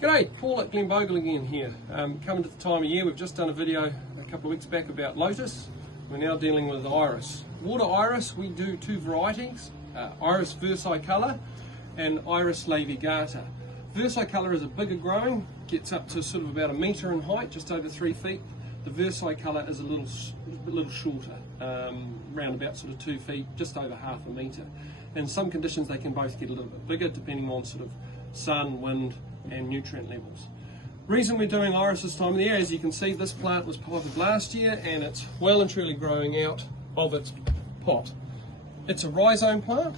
G'day, Paul at Glenbogal again here. Coming to the time of year, we've just done a video a couple of weeks back about lotus. We're now dealing with iris. Water iris, we do two varieties, iris versicolor and iris laevigata. Versicolor is a bigger growing, gets up to sort of about 1 metre in height, just over 3 feet. The versicolor is a little shorter, around about sort of 2 feet, just over half a metre. In some conditions they can both get a little bit bigger depending on sort of sun, wind and nutrient levels. Reason we're doing iris this time of the year, as you can see, this plant was potted last year and it's well and truly growing out of its pot. It's a rhizome plant,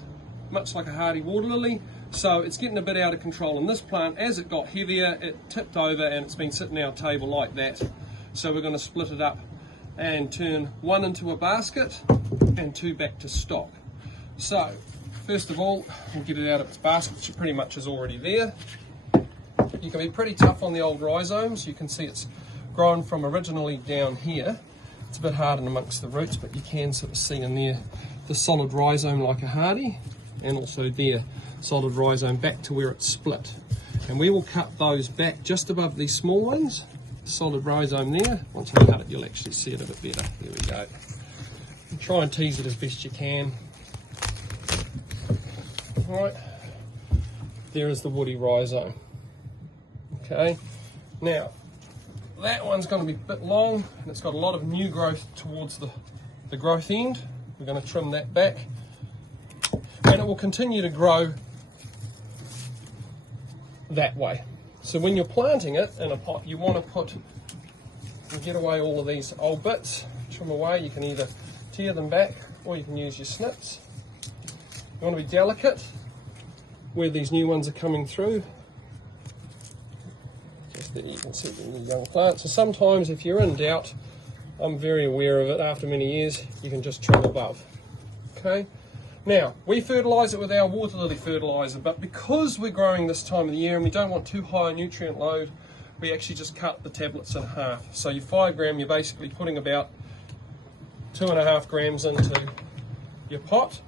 much like a hardy water lily, so it's getting a bit out of control. And this plant, as it got heavier, it tipped over and it's been sitting on our table like that. So we're going to split it up and turn one into a basket and two back to stock. So first of all, we'll get it out of its basket, which pretty much is already there. You can be pretty tough on the old rhizomes. You can see it's grown from originally down here. It's a bit hard in amongst the roots, but you can sort of see in there the solid rhizome like a hardy, and also there, solid rhizome back to where it's split. And we will cut those back just above these small ones, solid rhizome there. Once we cut it, you'll actually see it a bit better. There we go. And try and tease it as best you can. All right, there is the woody rhizome. Okay, now that one's going to be a bit long and it's got a lot of new growth towards the growth end. We're going to trim that back and it will continue to grow that way. So when you're planting it in a pot, you want to get away all of these old bits, trim away. You can either tear them back or you can use your snips. You want to be delicate where these new ones are coming through. That you can see the new young plants. So sometimes if you're in doubt, I'm very aware of it, after many years you can just trim above. Okay, now we fertilise it with our water lily fertiliser, but because we're growing this time of the year and we don't want too high a nutrient load, we actually just cut the tablets in half. So your 5 gram, you're basically putting about 2.5 grams into your pot.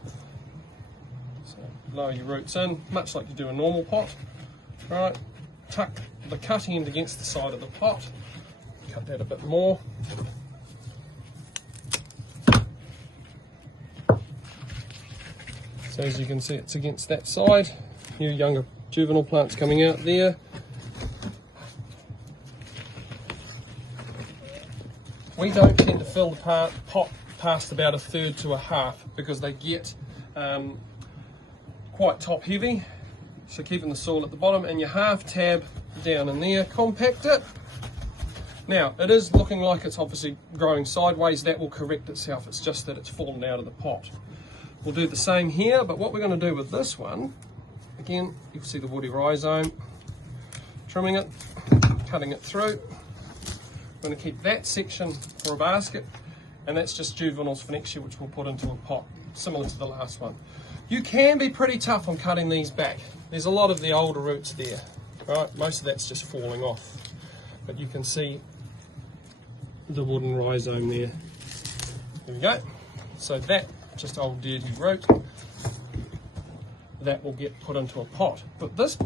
So lower your roots in, much like you do a normal pot. All right, tuck the cut end against the side of the pot, cut that a bit more. So as you can see, it's against that side. New younger juvenile plants coming out there. We don't tend to fill the pot past about 1/3 to 1/2 because they get quite top heavy. So keeping the soil at the bottom, and your half tab down in there, compact it. Now it is looking like it's obviously growing sideways. That will correct itself, it's just that it's fallen out of the pot. We'll do the same here, but what we're going to do with this one, again, you'll see the woody rhizome, trimming it, cutting it through. We're going to keep that section for a basket, and that's just juveniles for next year, which we'll put into a pot similar to the last one. You can be pretty tough on cutting these back. There's a lot of the older roots there. Right, most of that's just falling off, but you can see the wooden rhizome there. There we go. So that, just old dirty root, that will get put into a pot. But this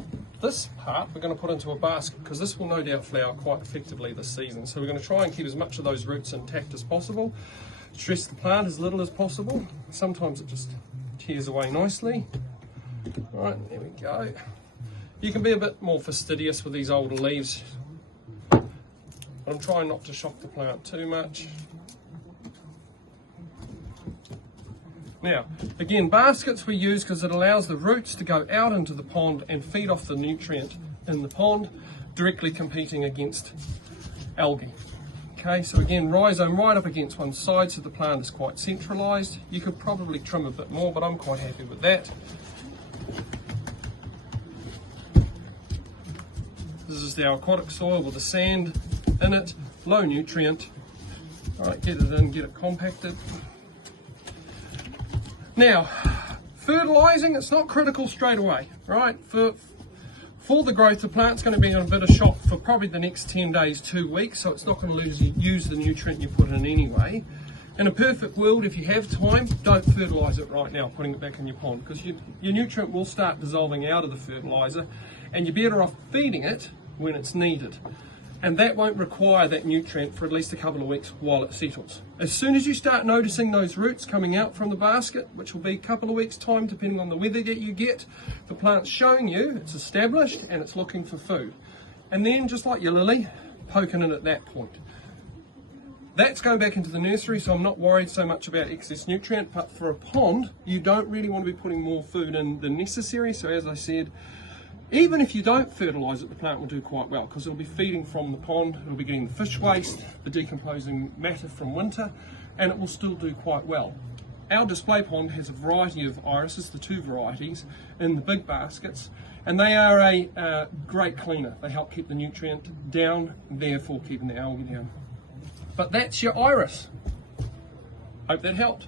part we're going to put into a basket because this will no doubt flower quite effectively this season. So we're going to try and keep as much of those roots intact as possible. Stress the plant as little as possible. Sometimes it just tears away nicely. All right, there we go. You can be a bit more fastidious with these older leaves, but I'm trying not to shock the plant too much. Now, again, baskets we use because it allows the roots to go out into the pond and feed off the nutrient in the pond, directly competing against algae. Okay, so again, rhizome right up against one side, so the plant is quite centralised. You could probably trim a bit more, but I'm quite happy with that. This is our aquatic soil with the sand in it, low nutrient. All right, get it in, get it compacted. Now, fertilising, it's not critical straight away, right? For the growth, the plant's going to be on a bit of shock for probably the next 10 days, 2 weeks, so it's not going to use the nutrient you put in anyway. In a perfect world, if you have time, don't fertilise it right now, putting it back in your pond, because your nutrient will start dissolving out of the fertiliser, and you're better off feeding it when it's needed. And that won't require that nutrient for at least a couple of weeks while it settles. As soon as you start noticing those roots coming out from the basket, which will be a couple of weeks' time depending on the weather that you get, the plant's showing you it's established and it's looking for food. And then, just like your lily, poking it at that point. That's going back into the nursery, so I'm not worried so much about excess nutrient, but for a pond, you don't really want to be putting more food in than necessary. So as I said, even if you don't fertilise it, the plant will do quite well because it'll be feeding from the pond, it'll be getting the fish waste, the decomposing matter from winter, and it will still do quite well. Our display pond has a variety of irises, the 2 varieties, in the big baskets, and they are a great cleaner. They help keep the nutrient down, therefore keeping the algae down. But that's your iris. Hope that helped.